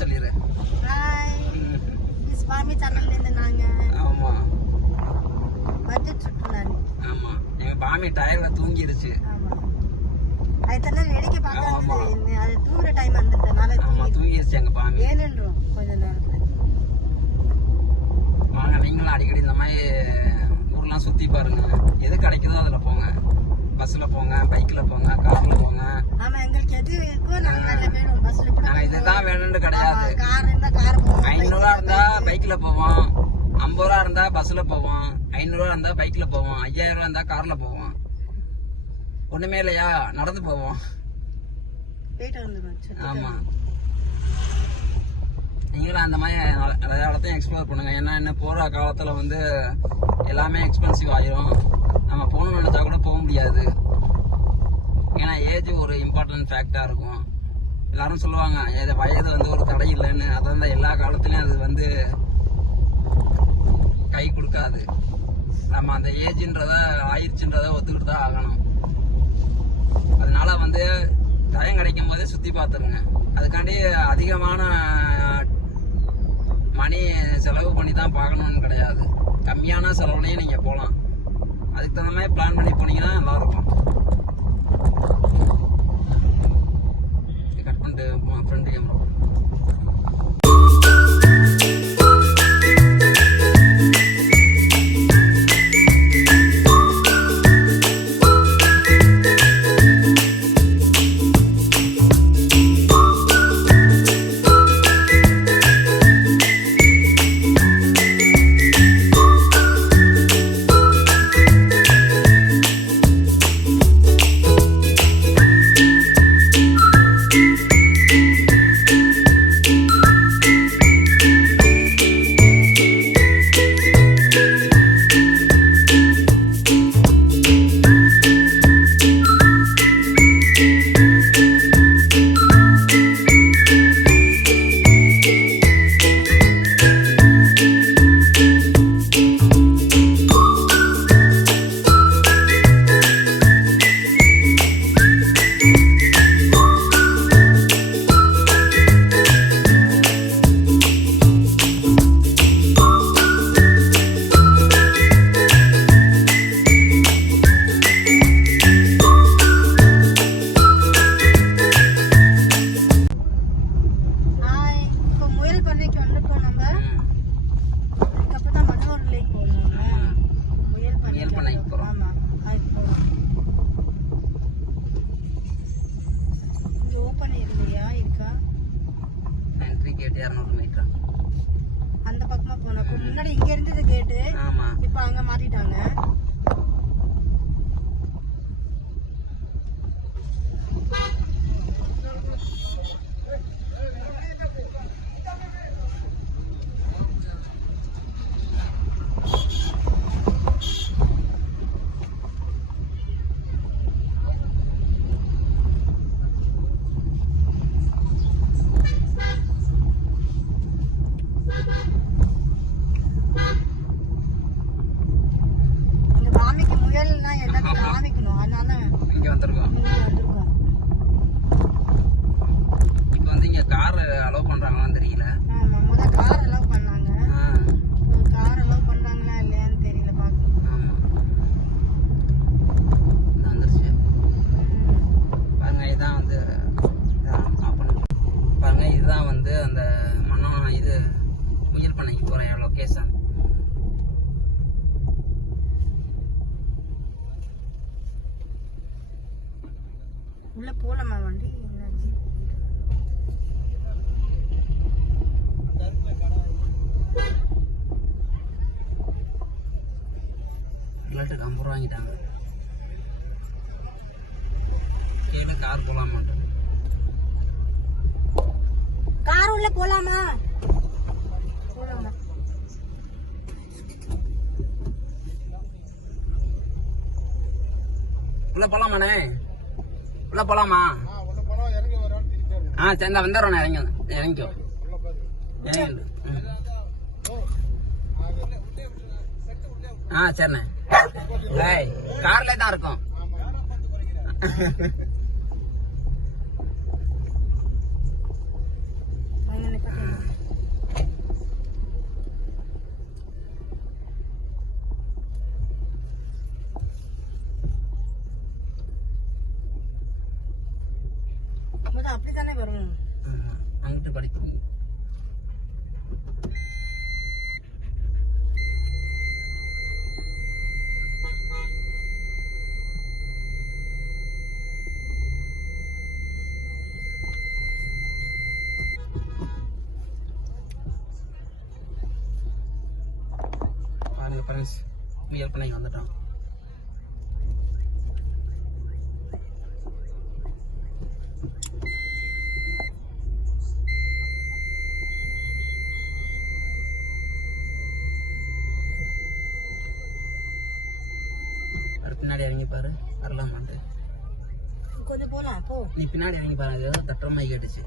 Hi சொல்லிடு. சுவாமி சேனல்ல இருந்து நாங்க ஆமா பட்ஜெட் சுற்றுலா. ஆமா எங்க பாமி டயர்ல தூங்கிடுச்சு. ஆமா அதனால வேடிக்கை பார்க்க அது தூங்குற டைம் வந்ததுனால தூங்கிடுச்சு எங்க பாமி. வேணுன்றோம் கொஞ்ச நேரத்துல. வாங்க நீங்களும் அடிக்கடி இந்த மாதிரி ஊர்லாம் சுத்தி பாருங்க. எது கிடைக்குதோ அதுல போங்க. பஸ்ல போங்க, பைக்ல போங்க, கார்ல போங்க. ஆமா எங்களுக்கு எது இருக்கோ நாங்க அதுல வேணும். பஸ்ல கூட நாங்க இதுதான் வேணும்னு கிடையாது. கார் இருந்தா கார் போவோம். 500 ரூபா இருந்தா பைக்ல போவோம், 50 ரூபா இருந்தா பஸ்ல போவோம், 500 ரூபா இருந்தா பைக்ல போவோம், 5000 ரூபா இருந்தா கார்ல போவோம். ஒண்ணுமே இல்லையா நடந்து போவோம். போயிட்டு வந்துடும். ஆமா நீங்களும் அந்த மாதிரி நிறைய இடத்தையும் எக்ஸ்ப்ளோர் பண்ணுங்க. ஏன்னா என்ன போற காலத்துல வந்து எல்லாமே எக்ஸ்பென்சிவ் ஆயிரும். நம்ம போகணும்னு நினைச்சா கூட போக முடியாது. ஏன்னா ஏஜ் ஒரு இம்பார்ட்டன்ட் ஃபேக்டா இருக்கும். எல்லாரும் சொல்லுவாங்க வயது வந்து ஒரு தடை இல்லைன்னு. அதான் எல்லா காலத்துலயும் அது வந்து கை கொடுக்காது. நம்ம அந்த ஏஜ்ன்றத ஆயிடுச்சுன்றத ஒத்துக்கிட்டு தான் ஆகணும். அதனால வந்து டைம் கிடைக்கும் போதே சுத்தி பார்த்துருங்க. அதுக்காண்டி அதிகமான மணி செலவு பண்ணி தான் பார்க்கணும்னு கிடையாது. கம்மியான செலவுலையும் நீங்க போகலாம். அதுக்கு தகுந்த மாதிரி பிளான் பண்ணி போனீங்கன்னா நல்லா இருக்கும். கட் பண்ணிட்டு ஃப்ரெண்ட் கேமரா. அந்த பக்கமா போனா முன்னாடி இங்க இருந்தது கேட்டு. இப்ப அங்க மாத்திட்டாங்க. உள்ள போலாமா வண்டி? எல்லாத்துக்கும் 50 ரூபா வாங்கிட்டாங்க. கீழே கார் போலாமா? கார் உள்ள போலாமா? உள்ள போலாமாண்ணே? உள்ள போலாமா? சரி வந்துடுறோண்ணே. இறங்கிக்கோ. சரிண்ணே. கார்ல தான் இருக்கும். நைட்டு படிப்போம். பாருங்க ஃப்ரெண்ட்ஸ், முயல் பண்ணைக்கு வந்துட்டோம். பின்னாடி இறங்கி பாரு, வரலாமான்ட்டு கொஞ்சம் போலாம் போ. நீ பின்னாடி இறங்கி பாரு, அது ஏதோ தட்டுற மாதிரி கேட்டுச்சு.